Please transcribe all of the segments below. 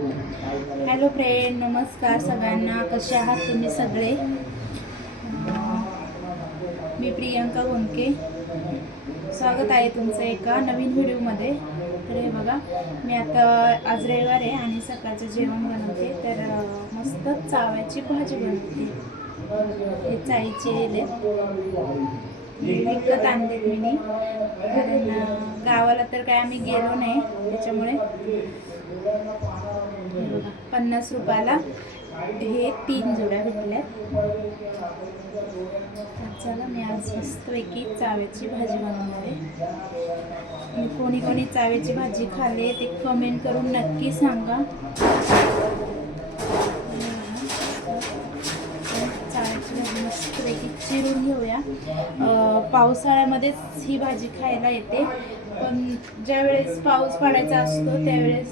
Hello friend, नमस्कार सगळ्यांना. कसे आहात तुम्ही सगळे? मी प्रियंका गोंडके. स्वागत आहे तुमचं एका नवीन व्हिडिओमध्ये. तर हे बघा, मी आता आज रविवार आहे आणि सकाळचं जेवण बनवते. तर मस्त चाव्याची भाजी बनवते. हे चाईचे एले विकत आणलेत मी, कारण गावाला तर काय आम्ही गेलो नाही, त्याच्यामुळे 50 रुपयाला हे 3 जोड्या भेटल्यात. चला, मी आज मस्तपैकी चाव्याची भाजी बनवणार आहे. कोणी कोणी चाव्याची भाजी खाल्ली ते कमेंट करून नक्की सांगा. चाव्याची भाजी मस्तपैकी चिरून घेऊया. पावसाळ्यामध्येच ही भाजी खायला येते, पण ज्यावेळेस पाऊस पडायचा असतो त्यावेळेस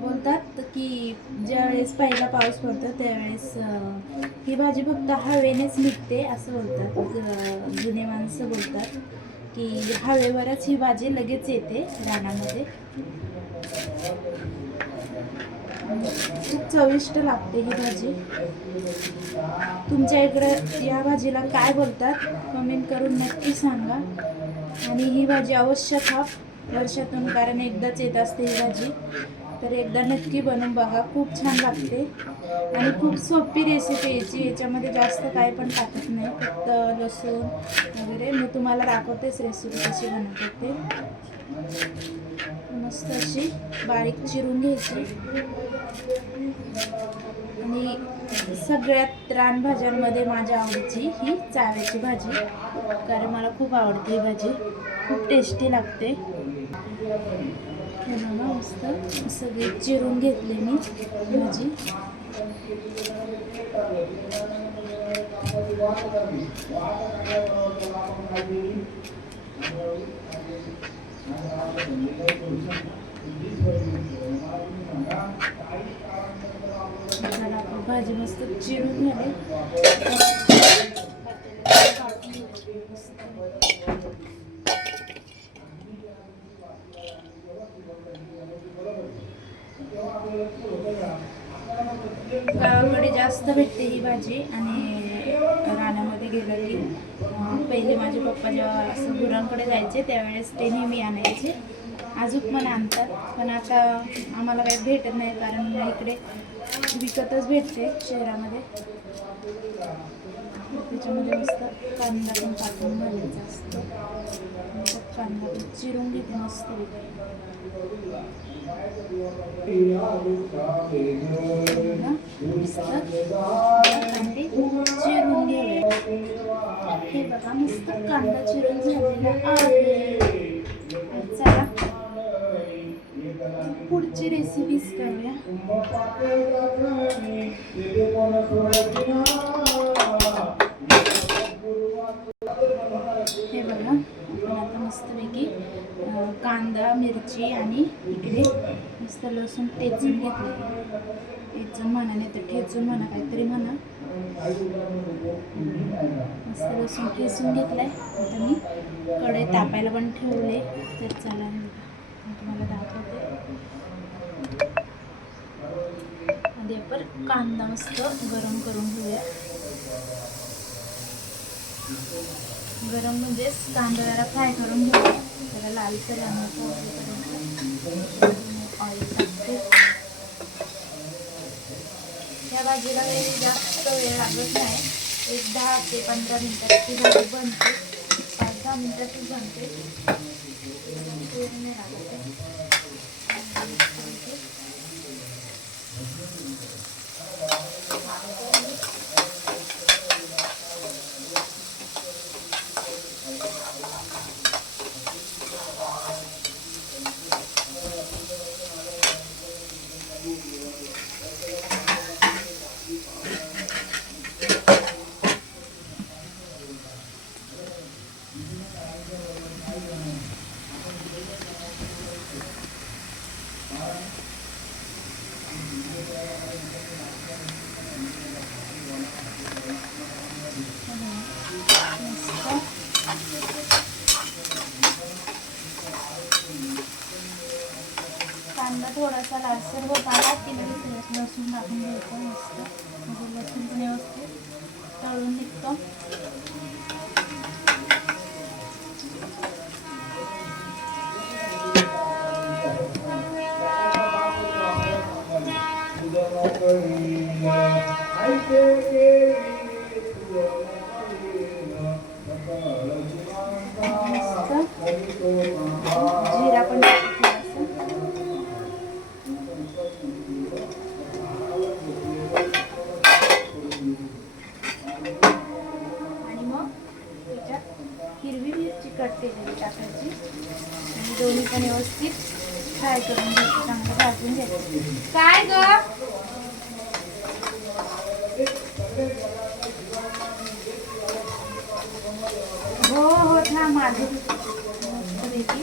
बोलतात की ज्यावेळेस पहिला पाऊस पडतो त्यावेळेस ही भाजी फक्त हवेनेच निघते असं बोलतात. जुने माणसं बोलतात की हवेवरच ही भाजी लगेच येते रानामध्ये. खूप चविष्ट लागते ही भाजी. तुमच्या इकडं या भाजीला काय बोलतात कमेंट करून नक्की सांगा. आणि ही भाजी अवश्य खा वर्षातून, कारण एकदाच येत असते ही भाजी. तर एकदा नक्की बनवून बघा, खूप छान लागते आणि खूप सोपी रेसिपी याची. याच्यामध्ये जास्त काय पण टाकत नाही, फक्त लसूण वगैरे. मी तुम्हाला दाखवतेच रेसिपी कशी बनवते ते. मस्त अशी बारीक चिरून घ्यायची. आणि सगळ्यात रानभाज्यांमध्ये माझ्या आवडीची ही चाव्याची भाजी, कारण मला खूप आवडते ही भाजी, खूप टेस्टी लागते. मस्त सगळी चिरून घेतली मी भाजी. भाजी मस्त चिरून झाली. गावाकडे जास्त भेटते ही भाजी, आणि रानामध्ये गेलं की पहिले माझे पप्पा जेव्हा असं गुरांकडे जायचे त्यावेळेस ते नेहमी आणायचे. अजून पण आणतात, पण आता आम्हाला काही भेटत नाही, कारण इकडे विकतच भेटते शहरामध्ये. त्याच्यामध्ये मस्त कांदा पण कापून घालायचा असतो. कांदा पण चिरून घेते मस्त. चिरून घेऊया. हे बघा, मस्त कांदा चिरून झालेला आहे. चला पुढची रेसिपीज करूया. हे बघा, आपण आता मस्तपैकी कांदा, मिरची आणि इकडे मस्त लसूण ठेचून घेतले. ठेचून म्हणा, नाही तर ठेचून म्हणा, काहीतरी म्हणा. मस्त लसूण ठेचून घेतलाय. आता मी कढई तापायला पण ठेवले. तर चला तुम्हाला दाखवते. आधी आपण कांदा मस्त गरम करून घेऊया. गरम म्हणजेच कांदा जरा फ्राय करून घेऊया. त्याला लालसर ऑइल टाकते. या भाजीला जास्त वेळ लागत नाही, 10 ते 15 मिनिटात ती भाजी बनते. 5-10 मिनिटातच बनते. नाही लागत. लालसर होत आला की लगेच लसूण टाकून घ्यायचं मस्त, म्हणजे लसूण पण व्यवस्थित तळून निघतो. जिरा पण आणि मग त्याच्यात हिरवी मिरची कट केलेली टाकायची आणि दोन्ही पण व्यवस्थित फ्राय करून घ्यायचं, चांगलं भाजून घ्यायचं. काय ग हो हो थांब माझं मस्तपैकी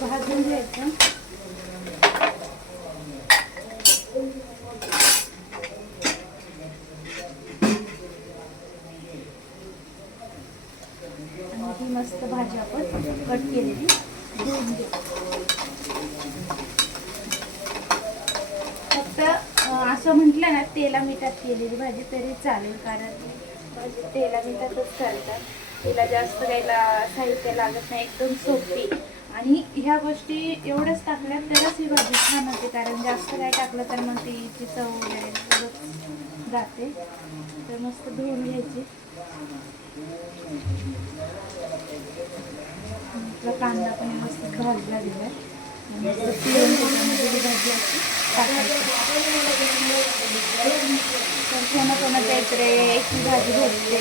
भाजून घ्यायचं. आणि ही मस्त भाजी आपण कट केलेली धुवून घेऊ. फक्त असं म्हटलं ना तेला मिठात केलेली भाजी तरी चालेल, कारण भाजी तेला मिठातच करतात. तिला जास्त काही साहित्य लागत नाही, एकदम सोपी. आणि ह्या गोष्टी एवढंच टाकल्यात तरच ही भाजी छान होते, कारण जास्त काही टाकलं तर मग ती चव वगैरे जाते. तर मस्त धुवून घ्यायची. कांदा पण व्यवस्थित भाजला गेला, मस्त पिळून त्याच्यामध्ये ही भाजी अशी टाकायची. तर कोणाकोणाच्या इकडे ही भाजी भेटते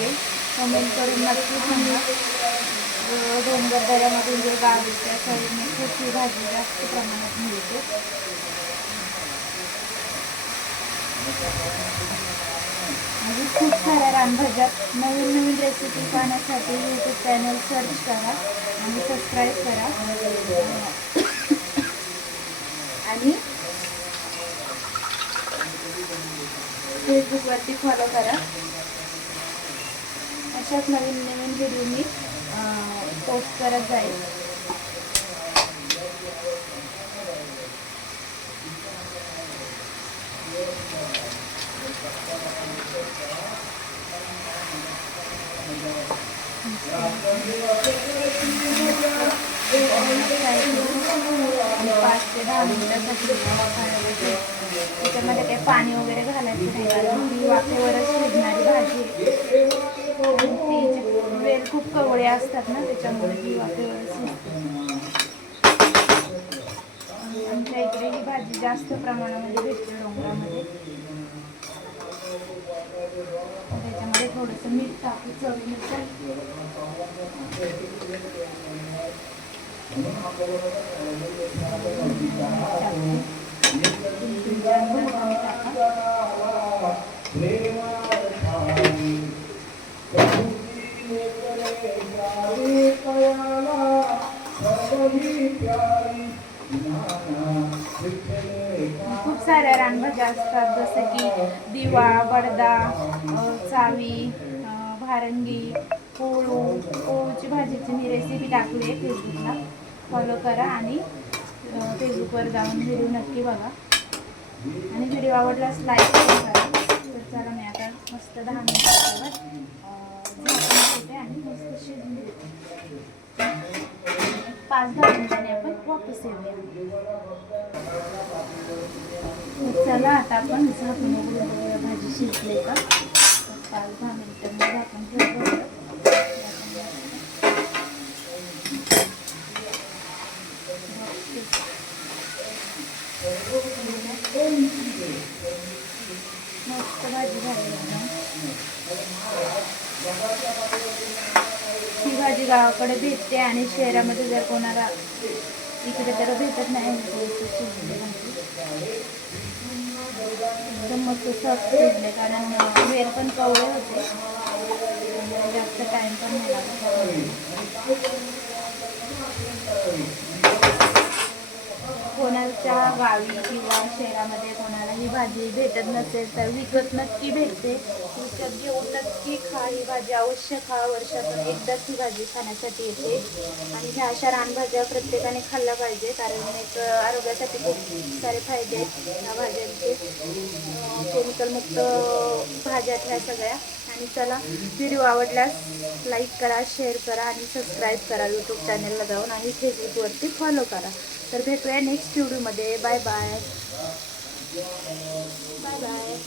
कमेंट करून नक्की सांगा. डोंगर दऱ्यामधून जे गाव त्या साईडने खूप ही भाजी जास्त प्रमाणात मिळते. म्हणजे खूप साऱ्या रानभाज्यात नवीन नवीन रेसिपी पाहण्यासाठी यूट्यूब चॅनल सर्च करा आणि सबस्क्राईब करा आणि फेसबुकवरती फॉलो करा. अशाच नवीन नवीन व्हिडिओ मी पोस्ट करत जाईल. आणि 5 ते 10 मिनिटासाठी त्याच्यामध्ये काही पाणी वगैरे घालायचं नाही, कारण ती वाफेवरच शिजणारी भाजी. ती वेल खूप कवळे असतात ना, त्याच्यामुळे ती वाफेवरच शिजते. आमच्या इकडे ही भाजी जास्त प्रमाणामध्ये भेटते डोंगरामध्ये. त्याच्यामध्ये थोडंसं मीठ टाकू चवीनुसार. खूप साऱ्या रानभाज्या असतात, जसं की दिवा, बडदा, चावी, भारंगी, पोळूची भाजीची मी रेसिपी टाकली आहे फेसबुकला. फॉलो करा आणि फेसबुकवर जाऊन व्हिडिओ नक्की बघा आणि व्हिडिओ आवडल्यास लाईक करा. तर चला मी आता मस्त 10 मिनिटावर झाकून ठेवते आणि मस्त शिजून देते. 5-10 मिनिटांनी आपण वापस येऊया. चला आता आपण झाकून उघडून बघूया भाजी शिजली का. 5-10 मिनिटांनी झाकून ठेवतो. मस्त भाजी झाली. ही भाजी गावाकडे भेटते आणि शहरामध्ये जर कोणाला इकडे तर भेटत नाही. एकदम मस्त सॉफ्ट शिजले, कारण वेल पण कवळे होते, जास्त टाइम पण नाही लागत. कोणाच्या गावी किंवा शहरामध्ये कोणाला ही भाजी भेटत नसेल तर विकत नक्की भेटते. विकत घेऊन नक्की खा, ही भाजी अवश्य खा. वर्षातून एकदाच ही भाजी खाण्यासाठी येते आणि ह्या अशा रानभाज्या प्रत्येकाने खाल्ल्या पाहिजे, कारण एक आरोग्यासाठी खूप सारे फायदे आहेत ह्या भाज्यांचे. केमिकलमुक्त भाज्या आहेत ह्या सगळ्या. आणि चला, व्हिडिओ आवडल्यास लाईक करा, शेअर करा आणि सबस्क्राईब करा यूट्यूब चॅनलला जाऊन, आणि फेसबुकवरती फॉलो करा. तर भेटूया नेक्स्ट व्हिडिओमध्ये. Bye bye. Bye bye.